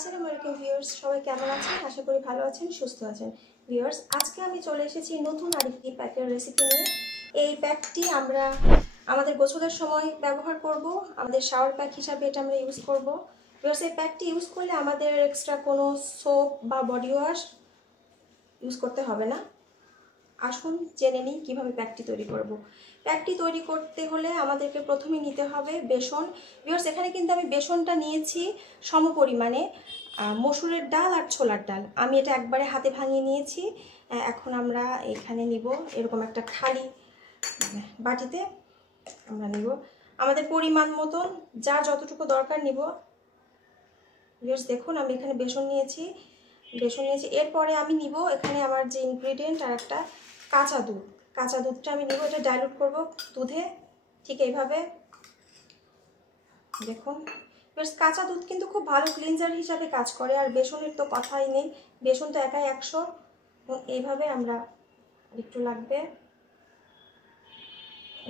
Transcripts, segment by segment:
আসসালামু আলাইকুম ভিউয়ার্স, সবাই কেমন আছেন? আশা করি ভালো আছেন, সুস্থ আছেন। ভিউয়ার্স, আজকে আমি চলে এসেছি নতুন আরেকটি প্যাকের রেসিপি নিয়ে। এই প্যাকটি আমরা আমাদের গোসলের সময় ব্যবহার করব, আমাদের শাওয়ার প্যাক হিসাবে এটা আমরা ইউজ করব। ভিউয়ার্স, এই প্যাকটি ইউজ করলে আমাদের এক্সট্রা কোনো সোপ বা বডি ওয়াশ ইউজ করতে হবে না। আসুন জেনে নিই কীভাবে প্যাকটি তৈরি করব। প্যাকটি তৈরি করতে হলে আমাদেরকে প্রথমে নিতে হবে বেসন। ভিউয়ার্স, এখানে কিন্তু আমি বেসনটা নিয়েছি সমপরিমাণে, মসুরের ডাল আর ছোলার ডাল। আমি এটা একবারে হাতে ভাঙিয়ে নিয়েছি। এখন আমরা এখানে নিব এরকম একটা খালি বাটিতে আমরা নিব আমাদের পরিমাণ মতন, যা যতটুকু দরকার নিব। ভিউয়ার্স দেখুন, আমি এখানে বেসন নিয়েছি। এরপরে আমি নিব এখানে আমার যে ইনগ্রেডিয়েন্ট আর একটা কাঁচা দুধটা আমি নিব। এটা ডাইলুট করব দুধে, ঠিক এইভাবে। দেখুন বেশ, কাঁচা দুধ কিন্তু খুব ভালো ক্লিনজার হিসাবে কাজ করে, আর বেসনের তো কথাই নেই, বেসন তো একাই 100। এইভাবে আমরা একটু লাগবে,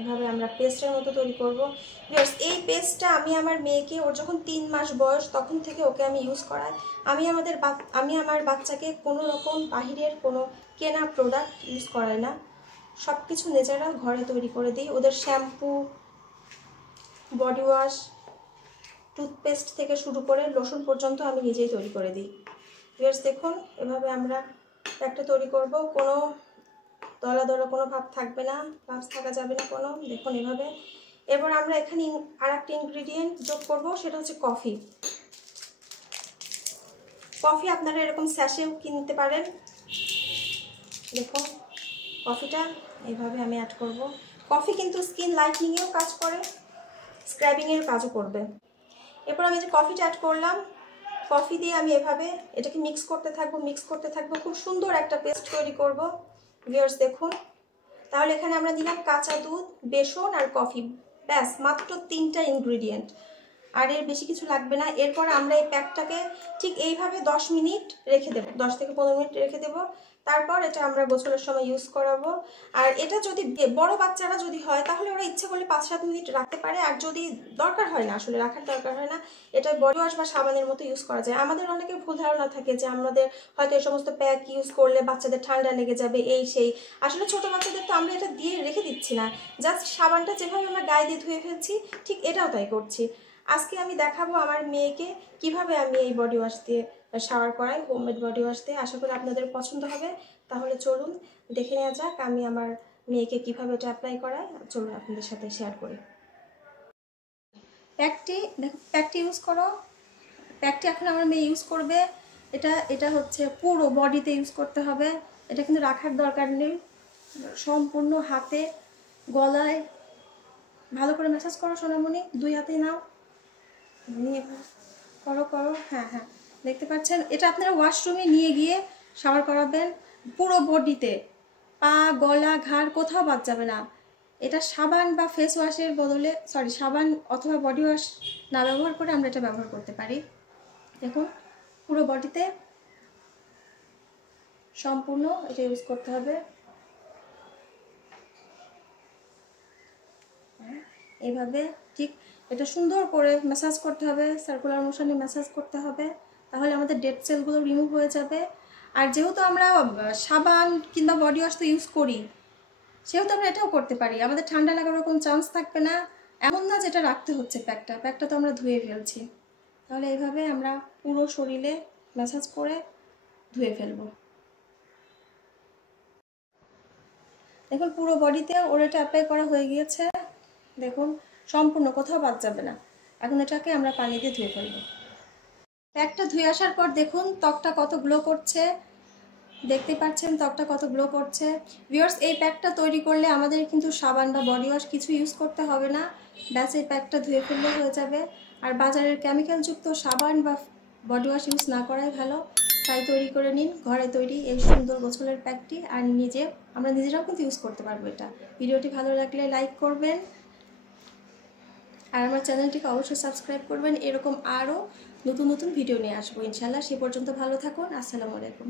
এভাবে আমরা পেস্টের মতো তৈরি করব। এই পেস্টটা আমি আমার মেয়েকে, ওর যখন 3 মাস বয়স তখন থেকে ওকে আমি ইউজ করাই। আমি আমার বাচ্চাকে কোনো রকম বাহিরের কোনো কেনা প্রোডাক্ট ইউজ করাই না, সব কিছু ন্যাচারাল ঘরে তৈরি করে দিই। ওদের শ্যাম্পু, বডি ওয়াশ, টুথপেস্ট থেকে শুরু করে লোশন পর্যন্ত আমি নিজেই তৈরি করে দিই। ভিউয়ার্স দেখুন, এভাবে আমরা একটা তৈরি করব, কোনো দলা কোনো ভাব থাকবে না, ভাবস থাকা যাবে না কোনো। দেখুন এভাবে। এরপর আমরা এখানে আর একটা ইনগ্রিডিয়েন্ট যোগ করব, সেটা হচ্ছে কফি। আপনারা এরকম স্যাশেও কিনতে পারেন। দেখুন কফিটা এইভাবে আমি অ্যাড করব। কফি কিন্তু স্কিন লাইটনিংয়েও কাজ করে, স্ক্রাবিংয়ের কাজও করবে। এরপর আমি যে কফিটা অ্যাড করলাম, কফি দিয়ে আমি এভাবে এটাকে মিক্স করতে থাকবো, খুব সুন্দর একটা পেস্ট তৈরি করব। ভিউয়ার্স দেখুন, তাহলে এখানে আমরা দিলাম কাঁচা দুধ, বেসন আর কফি, ব্যাস মাত্র 3টা ইনগ্রিডিয়েন্ট, আর এর বেশি কিছু লাগবে না। এরপর আমরা এই প্যাকটাকে ঠিক এইভাবে 10 মিনিট রেখে দেবো, 10 থেকে 15 মিনিট রেখে দেবো। তারপর এটা আমরা গোসলের সময় ইউজ করাবো। আর এটা যদি বড় বাচ্চারা যদি হয় তাহলে ওরা ইচ্ছে করলে 5-7 মিনিট রাখতে পারে, আর যদি দরকার হয় না, আসলে রাখার দরকার হয় না, এটা বডি ওয়াশ বা সাবানের মতো ইউজ করা যায়। আমাদের অনেকের ভুল ধারণা থাকে যে আমাদের হয়তো এই সমস্ত প্যাক ইউজ করলে বাচ্চাদের ঠান্ডা লেগে যাবে, এই সেই। আসলে ছোট বাচ্চাদের তো আমরা এটা দিয়ে রেখে দিচ্ছি না, জাস্ট সাবানটা যেভাবে আমরা গায়ে দিয়ে ধুয়ে ফেলছি, ঠিক এটাও তাই করছি। আজকে আমি দেখাবো আমার মেয়েকে কিভাবে আমি এই বডি ওয়াশ দিয়ে শাওয়ার করাই, হোমমেড বডি ওয়াশ দিয়ে। আশা করি আপনাদের পছন্দ হবে। তাহলে চলুন দেখে নেওয়া যাক আমি আমার মেয়েকে কিভাবে এটা অ্যাপ্লাই করাই। চলুন আপনাদের সাথে শেয়ার করি। প্যাকটি ইউজ করো। প্যাকটি এখন আমার মেয়ে ইউজ করবে। এটা হচ্ছে পুরো বডিতে ইউজ করতে হবে, এটা কিন্তু রাখার দরকার নেই। সম্পূর্ণ হাতে, গলায় ভালো করে ম্যাসাজ করো সোনামণি, 2 হাতেই নাও, নিয়ে করো। হ্যাঁ, দেখতে পাচ্ছেন, এটা আপনারা ওয়াশরুমে নিয়ে গিয়ে শাওয়ার করাবেন। পুরো বডিতে, পা, গলা, ঘাড় কোথাও বাদ যাবে না। এটা সাবান বা ফেস ওয়াশের বদলে, সাবান অথবা বডি ওয়াশ না ব্যবহার করে আমরা এটা ব্যবহার করতে পারি। দেখুন পুরো বডিতে সম্পূর্ণ এটা ইউজ করতে হবে। এইভাবে ঠিক এটা সুন্দর করে ম্যাসাজ করতে হবে, সার্কুলার মোশনে ম্যাসাজ করতে হবে, তাহলে আমাদের ডেড সেলগুলো রিমুভ হয়ে যাবে। আর যেহেতু আমরা সাবান কিংবা বডি ওয়াশ তো ইউজ করি, সেহেতু আমরা এটাও করতে পারি, আমাদের ঠান্ডা লাগার কোনো চান্স থাকবে না। এমন না যেটা রাখতে হচ্ছে, প্যাকটা তো আমরা ধুয়ে ফেলছি। তাহলে এইভাবে আমরা পুরো শরীরে ম্যাসাজ করে ধুয়ে ফেলবো। দেখুন পুরো বডিতে ওর এটা অ্যাপ্লাই করা হয়ে গিয়েছে। দেখুন সম্পূর্ণ কোথাও বাদ যাবে না। এখন এটাকে আমরা পানি দিয়ে ধুয়ে ফেলবো। প্যাকটা ধুয়ে আসার পর দেখুন ত্বকটা কত গ্লো করছে, দেখতে পাচ্ছেন ত্বকটা কত গ্লো করছে। ভিউয়ার্স, এই প্যাকটা তৈরি করলে আমাদের কিন্তু সাবান বা বডি ওয়াশ কিছু ইউজ করতে হবে না, ব্যাস এই প্যাকটা ধুয়ে ফেললে হয়ে যাবে। আর বাজারের কেমিক্যালযুক্ত সাবান বা বডি ওয়াশ ইউজ না করাই ভালো। তাই তৈরি করে নিন ঘরে তৈরি এই সুন্দর গোসলের প্যাকটি, আর আমরা নিজেরাও কিন্তু ইউজ করতে পারবো এটা। ভিডিওটি ভালো লাগলে লাইক করবেন, আর আমার চ্যানেলটিকে অবশ্যই সাবস্ক্রাইব করবেন। এরকম আরও নতুন ভিডিও নিয়ে আসবো ইনশাআল্লাহ। সে পর্যন্ত ভালো থাকুন। আসসালামু আলাইকুম।